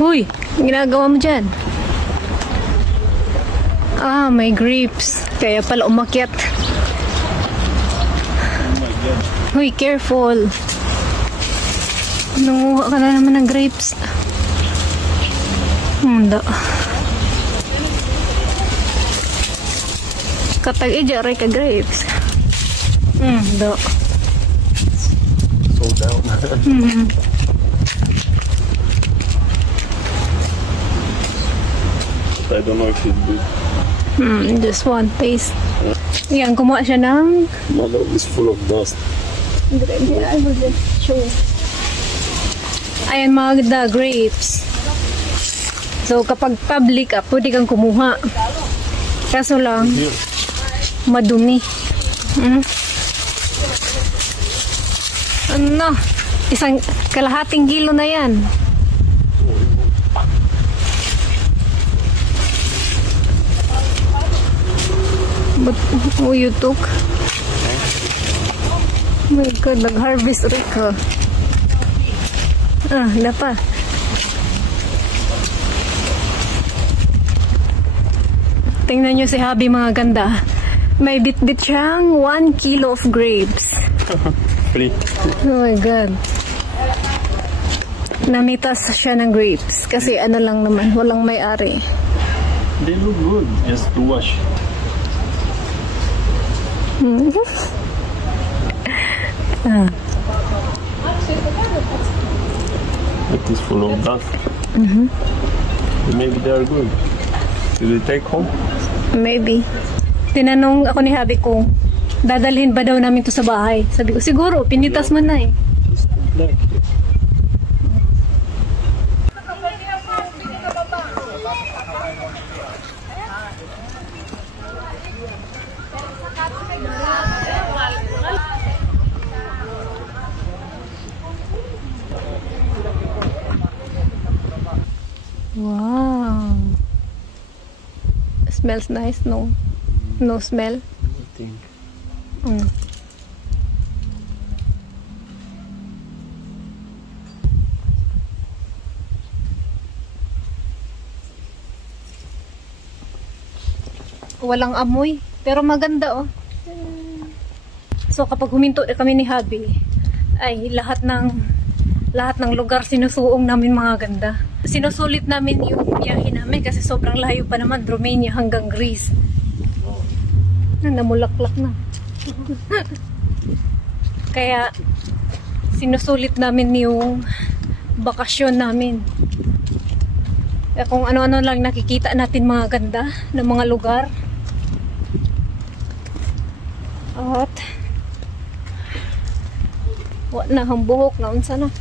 Huy, ginagawa mo dyan? Ah, may grapes. Kaya pala umakyat. Huy, careful. Nanguha ka na naman ng grapes. Hindi. Katag-ija rin ka grapes. Hindi. Sold out. I don't know if it's good. Just one taste. Yan, kumuha siya ng... Mother is full of dust. I will just show. Ayan mga grapes. So kapag public pwede kang kumuha. Kaso lang, madumi. Ano? Isang kalahating kilo na yan. But who you took? Oh my God, nag-harvest rin ka. Wala pa. Tingnan nyo si Habi mga ganda. May bit-bit siyang 1 kilo of grapes. Free. Oh my God. Namitas siya ng grapes. Kasi ano lang naman, walang may-ari. They look good, just to wash. It is full of dust. Maybe they are good. Will they take home? Maybe. Tinanong ako ni Habi kung dadalhin ba daw namin to sa bahay. Sabi ko, siguro, pinitas mo na eh. Wow. Smells nice, no? No smell? I think. Walang amoy, pero maganda oh. So kapag huminto kami ni Habi, ay lahat ng lugar sinusuong namin mga ganda. Sinusulit namin yung biyahe namin kasi sobrang layo pa naman, Romania hanggang Greece. Namulaklak na. Kaya sinusulit namin yung bakasyon namin. Kaya kung ano-ano lang nakikita natin mga ganda ng mga lugar. At wala na ang buhok na unsa na.